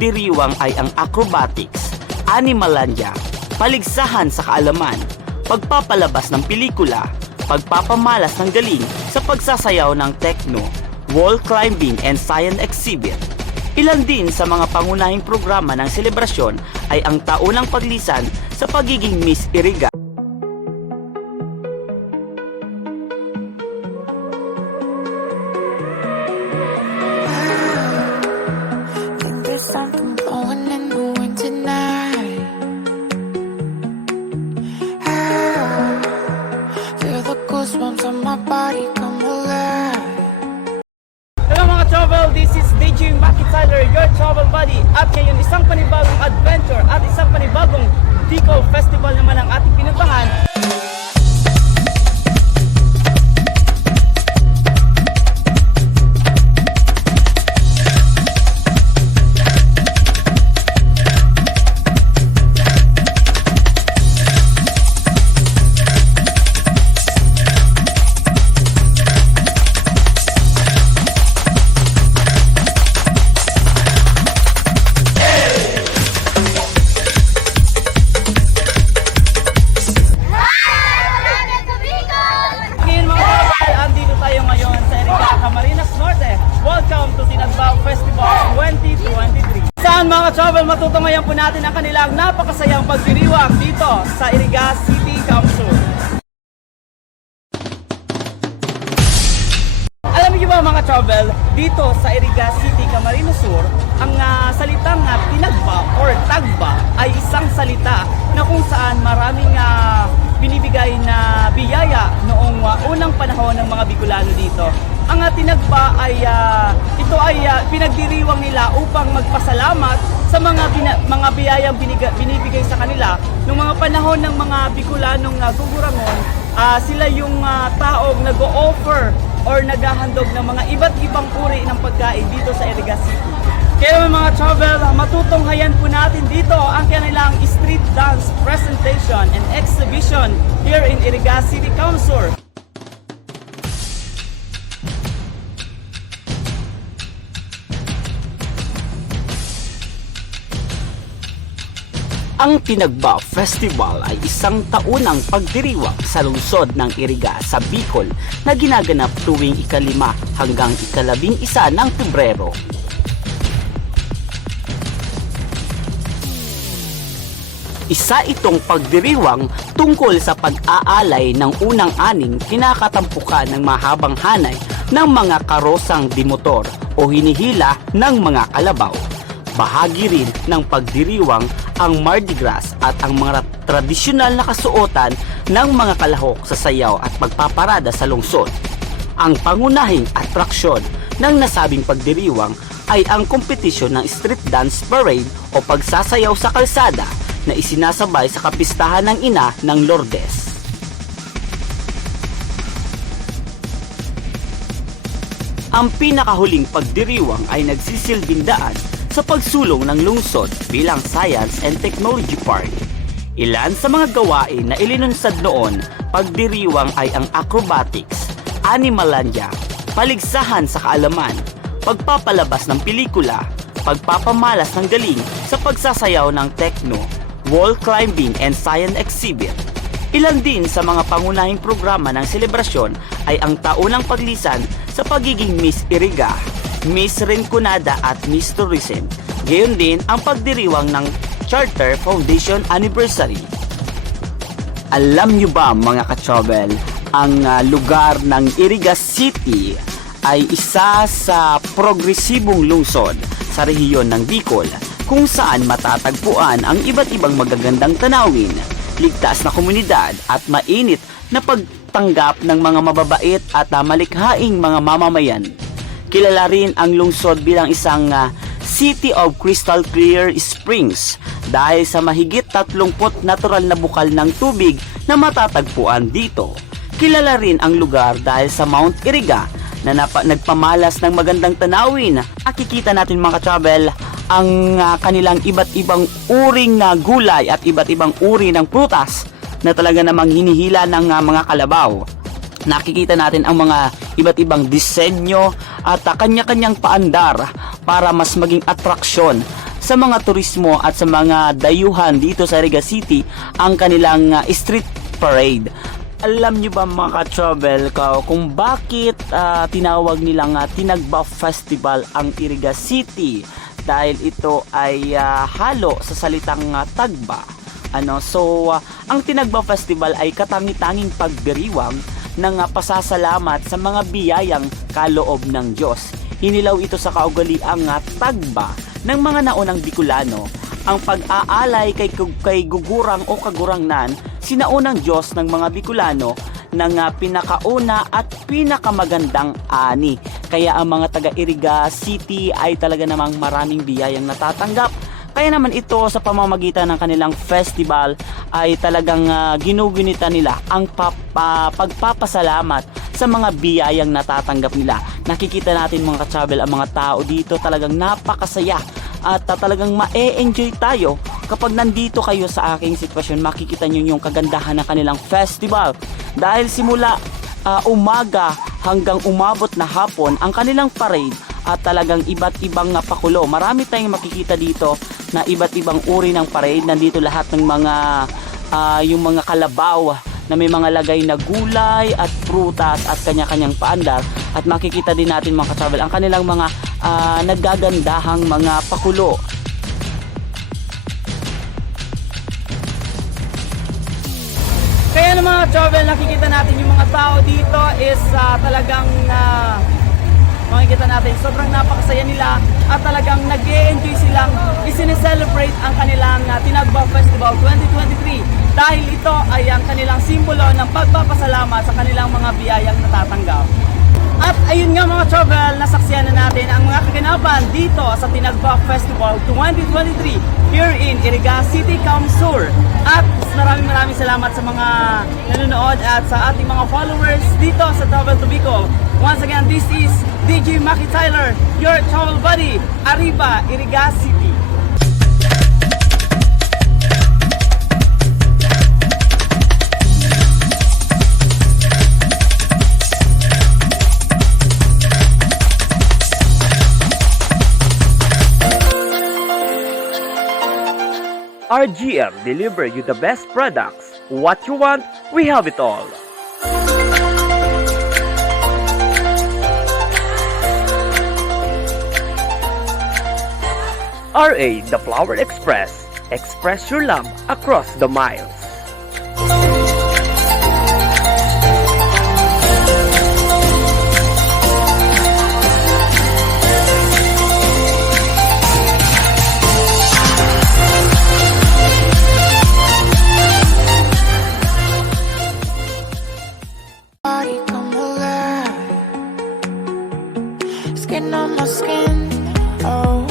pagdiriwang ay ang acrobatics, animalandia, paligsahan sa kaalaman, pagpapalabas ng pelikula, pagpapamalas ng galing sa pagsasayaw ng techno, wall climbing and science exhibit. Ilan din sa mga pangunahing programa ng selebrasyon ay ang taunang paglisan sa pagiging Miss Iriga. Hello mga travel, this is DJ Maki Tyler, your travel buddy. At ngayon isang panibagong adventure at isang panibagong Bicol Festival naman ang ating pinuntahan. Welcome to Tinagbao Festival 2023. Saan mga travel matutunghayan po natin ang kanilang napakasayang pagdiriwang dito sa Iriga City, Camsur. Alam niyo ba mga travel, dito sa Iriga City, Camarines Sur, ang salitang tinagba or tagba ay isang salita na kung saan maraming binibigay na biyaya noong unang panahon ng mga Bicolano dito. Ang tinagba ay ito ay pinagdiriwang nila upang magpasalamat sa mga biyayang binibigay sa kanila noong mga panahon ng mga Bicolanong gugurangon. Sila yung taong nag-o-offer or naghahandog ng mga iba't ibang uri ng pagkain dito sa Iriga City. Kaya mga travel, matutunghayan po natin dito ang kanilang street dance presentation and exhibition here in Iriga City, Camsur. Ang Tinagba Festival ay isang taunang pagdiriwang sa lungsod ng Iriga sa Bicol na ginaganap tuwing ika-5 hanggang ika-11 ng Pebrero. Isa itong pagdiriwang tungkol sa pag-aalay ng unang aning kinakatampukan ng mahabang hanay ng mga karosang dimotor o hinihila ng mga kalabaw. Bahagi rin ng pagdiriwang ang Mardi Gras at ang mga tradisyonal na kasuotan ng mga kalahok sa sayaw at pagpaparada sa lungsod. Ang pangunahing atraksyon ng nasabing pagdiriwang ay ang kompetisyon ng street dance parade o pagsasayaw sa kalsada na isinasabay sa kapistahan ng ina ng Lourdes. Ang pinakahuling pagdiriwang ay nagsisilbing daan sa pagsulong ng lungsod bilang Science and Technology Park. Ilan sa mga gawain na ilinunsad noon pagdiriwang ay ang acrobatics, animalandia, paligsahan sa kaalaman, pagpapalabas ng pelikula, pagpapamalas ng galing sa pagsasayaw ng techno, wall climbing and science exhibit. Ilan din sa mga pangunahing programa ng selebrasyon ay ang taunang paglisan sa pagiging Miss Iriga, Miss Rinconada at Miss Tourism. Gayon din ang pagdiriwang ng Charter Foundation Anniversary. Alam nyo ba mga ka-travel, ang lugar ng Iriga City ay isa sa progresibong lungsod sa rehiyon ng Bicol kung saan matatagpuan ang iba't ibang magagandang tanawin, ligtas na komunidad at mainit na pagtanggap ng mga mababait at malikhaing mga mamamayan. Kilala rin ang lungsod bilang isang City of Crystal Clear Springs dahil sa mahigit 30 natural na bukal ng tubig na matatagpuan dito. Kilala rin ang lugar dahil sa Mount Iriga na nagpamalas ng magandang tanawin. Nakikita natin mga travel ang kanilang iba't ibang uring gulay at iba't ibang uri ng prutas na talaga namang hinihila ng mga kalabaw. Nakikita natin ang mga iba't ibang disenyo at kanya-kanyang paandar para mas maging atraksyon sa mga turismo at sa mga dayuhan dito sa Iriga City ang kanilang street parade. Alam nyo ba mga ka-travel kung bakit tinawag nilang Tinagba Festival ang Iriga City? Dahil ito ay halo sa salitang tagba. Ang Tinagba Festival ay katangi-tanging pagdiriwang ng pasasalamat sa mga biyayang kaloob ng Diyos. Inilaw ito sa kaugaliang tagba ng mga naunang Bicolano, ang pag-aalay kay gugurang o kagurangnan, sinaunang Diyos ng mga Bicolano ng pinakauna at pinakamagandang ani. Kaya ang mga taga-Iriga City ay talaga namang maraming biyayang natatanggap. Kaya naman ito sa pamamagitan ng kanilang festival ay talagang ginugunita nila ang pagpapasalamat sa mga biyayang natatanggap nila. Nakikita natin mga ka-travel, ang mga tao dito talagang napakasaya at talagang ma-enjoy tayo kapag nandito kayo sa aking sitwasyon. Makikita nyo yung kagandahan ng kanilang festival dahil simula umaga hanggang umabot na hapon ang kanilang parade at talagang iba't ibang pakulo. Marami tayong makikita dito na iba't ibang uri ng parade. Nandito lahat ng mga yung mga kalabaw na may mga lagay na gulay at prutas at kanya-kanyang paandar. At makikita din natin mga ka-travel ang kanilang mga naggagandahang mga pakulo. Kaya ng mga travel, nakikita natin yung mga tao dito is talagang makikita natin sobrang napakasaya nila at talagang nag-e-enjoy silang isineselebrate ang kanilang Tinagba Festival 2023 dahil ito ay ang kanilang simbolo ng pagpapasalamat sa kanilang mga biyayang natatanggap. At ayun nga mga travel, nasaksiyan na natin ang mga kaganapan dito sa Tinagba Festival 2023 here in Iriga City, Camsur. At maraming salamat sa mga nanonood at sa ating mga followers dito sa Travel to Bicol. Once again, this is DJ Maki Tyler, your travel buddy, Arriba, Iriga City. RGM deliver you the best products. What you want, we have it all. RA The Flower Express. Express your love across the miles. Body come alive, skin on my skin. Oh,